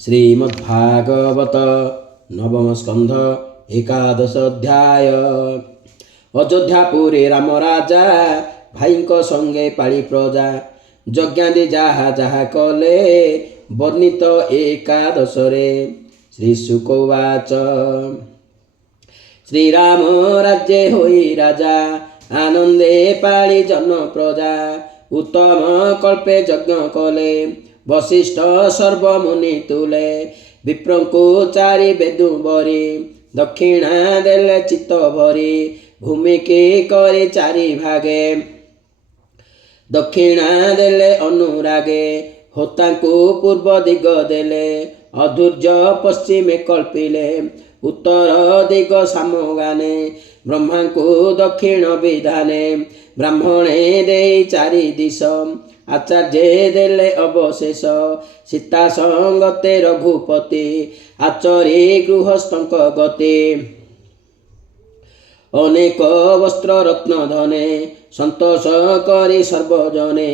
श्रीमद्भागवत नवम स्कंध एकादश अध्याय। अयोध्यापुरी राम राजा भाईଙ୍କ संगे पाଳି प्रजा यज्ञादि जाहा जाहा कले वर्णित एकादशरे। श्रीशुक उवाच श्रीराम राज्ये होई राजा आनंदे पाଳି जन प्रजा उत्तम कल्पे यज्ञ कले वशिष्ठ सर्वमुनि तुले विप्रंकु चारि बेदु बरी दक्षिणा देले चित्त भरी भूमि की करी चारि भागे दक्षिणा देले अनुरागे होतांकु पूर्व दिग देले अधूर्य पश्चिमे कल्पिले उत्तर दिग सामगाने ब्रह्मांकु दक्षिण विधाने ब्राह्मणे देई चारि दिश आचार्ये देले अवशेष सीता संगते रघुपति आचरी गृहस्थंक गति अनेक वस्त्र रत्न धने संतोष करी सर्वजने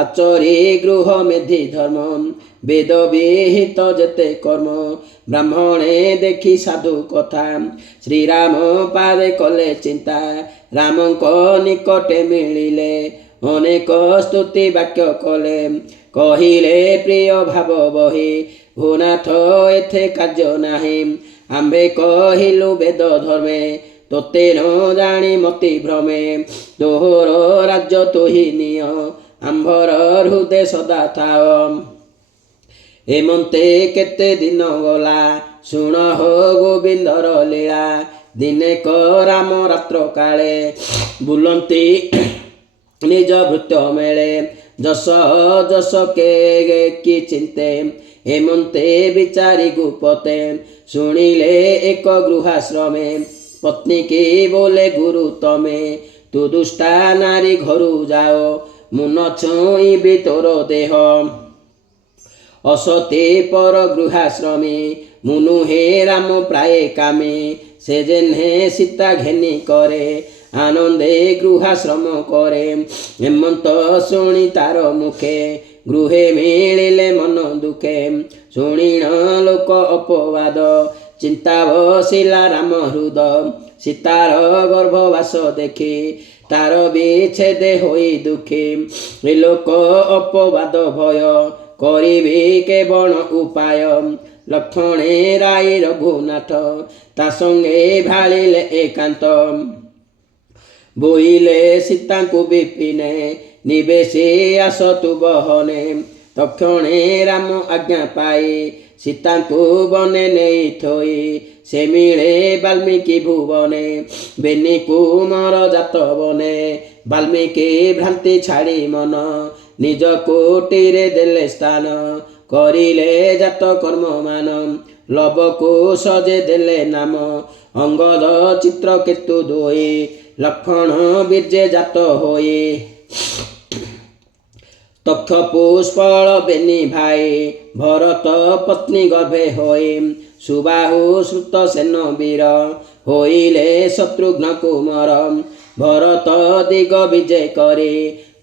आचरी गृह मेधि धर्म वेद विहित जेते कर्म ब्राह्मणे देखी साधु कथा श्रीराम पादे कले चिंता रामंक निकटे मिलिले अनेक स्तुति वाक्य कले कहिले प्रिय भाव बही भूनाथ एथे कार्य नाही आम्भे कहिलु वेद धर्मे तोते न जानी मति भ्रमे तोहर राज्य तोहि निय आम्भर हृदय सदा थाओ एमंते केते दिन गला शुण हो गोविंदर लीला दिने क राम रात्र काले बुलंती निज भृत्य मेले जस जस के कि चिंते हेमंते विचारी गुपते शुणिले एक गृहाश्रमे पत्नी के बोले गुरु तमे तू दुष्टा नारी घरु जाओ मुन छुईबी तोर देह असते पर गृहाश्रमी मुनु हे राम प्राय कामे से जेन्हे सीता घेनी करे आनंदे गृहाश्रम करे हेमंत शुणी तार मुखे गृहे मिलिले मन दुखे शुणिण लोक अपवाद चिंता बसिला राम हृद सीतार गर्भवास देखी तार विच्छेदे होई दुखी लोक अपवाद भय करिबी केवल उपाय लक्षणे राय रघुनाथ ता संगे भालिले एकांत बोइले सीतांकु विपिने निवेशे आसतु बहने तक्षणे राम आज्ञा पाई सीतांकु बने नहीं थोई से मिले वाल्मीकि भुवने बेनी कुमार जात बने वाल्मीकि भ्रांति छाड़ी मन निज कोटिरे देले स्थान करिले जात कर्म मान लवकु सजे देले नाम अंगद चित्रकेतु दोई लक्षण बीर्जे जात होई तक्ष पुष्पल बेनी भाई भरत पत्नी गर्भे होई सुबाहु श्रुत सेन वीर होइले शत्रुघ्न कुमार भरत दिग विजय करे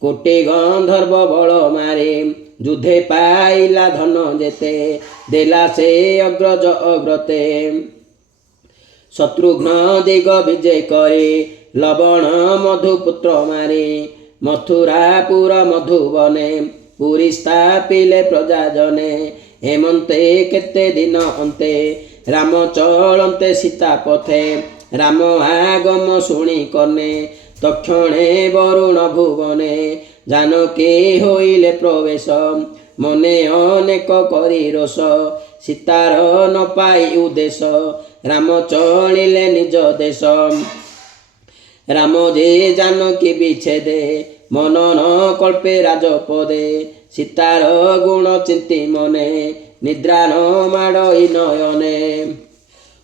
कोटि गंधर्व बल मारे युद्धे पाइला धन जेते देला से अग्रज अग्रते शत्रुघ्न दिग विजय करे लवण मधुपुत्र मारे मथुरापुर मधुबने पुरी स्थापिले प्रजा जने हेमंते केते दिन अंते राम चलंते सीता पथे राम आगम शुणी कने तक्षणे वरुण भुवने जानकी होइले प्रवेश मने अनेक करी रोष सीतार न पाई उद्देश राम चलिले निज देश राम जे जानकी विच्छेदे मन न कल्पे राजपदे सीतार गुण चिंती मने निद्रा न माड़ई नयने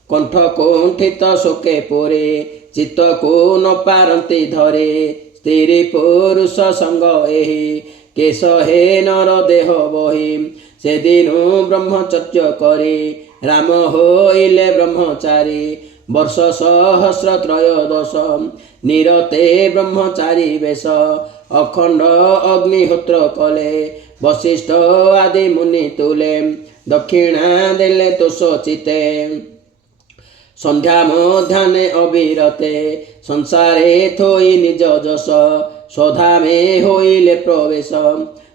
कंठ कुंठित शोके पोरे चित्त को न पारंती धरे स्त्री पुरुष संग एहि केश हे नर देह बही से दिनु ब्रह्मचर्य करे राम होइले ब्रह्मचारी वर्ष सहस्र त्रयोदश निरते ब्रह्मचारी वेश अखंड अग्निहोत्र कले वशिष्ठ आदि मुनि तुले दक्षिणा देले तो सचिते सन्ध्या मध्याह्ने अविरते संसारे थोई निज जस स्वधामे होइले प्रवेश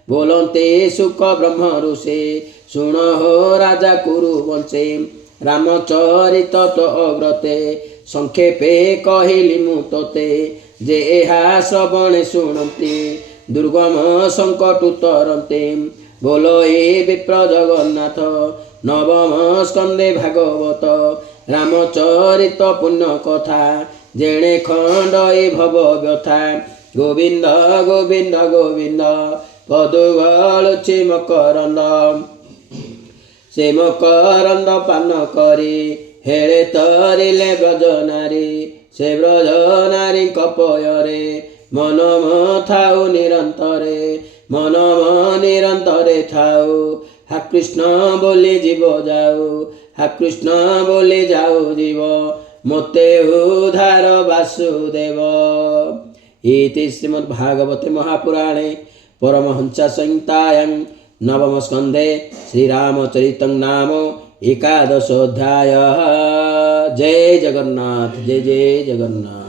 बोलते सुख ब्रह्म ऋषि शुण हो राजा कुरु वंशे रामचरित तो अग्रते संक्षेपे कहिली मु तोते जे एहा श्रवणे शुणन्ति दुर्गम संकट तरन्ते बोलो ए विप्र जगन्नाथ नवम स्कंदे भागवत रामचरित पुण्य कथा जेणे खंड ए भव व्यथा गोविंद गोविंद गोविंद पदुगलुछि मकरंद से मकरंद पान करी हेळे तरिले ब्रज नारी से ब्रज नारी कपयरे मन थाउ निरंतरे मन निरंतरे थाउ हा कृष्ण बोली जीव जाऊ हा कृष्ण बोली जाऊ जीव मोते उद्धार वासुदेव। इति श्रीमद्भागवते महापुराणे परमहंस संहितायां नवम स्कंधे श्रीरामचरितं नाम एकादशोऽध्यायः। जय जगन्नाथ जय जय जगन्नाथ।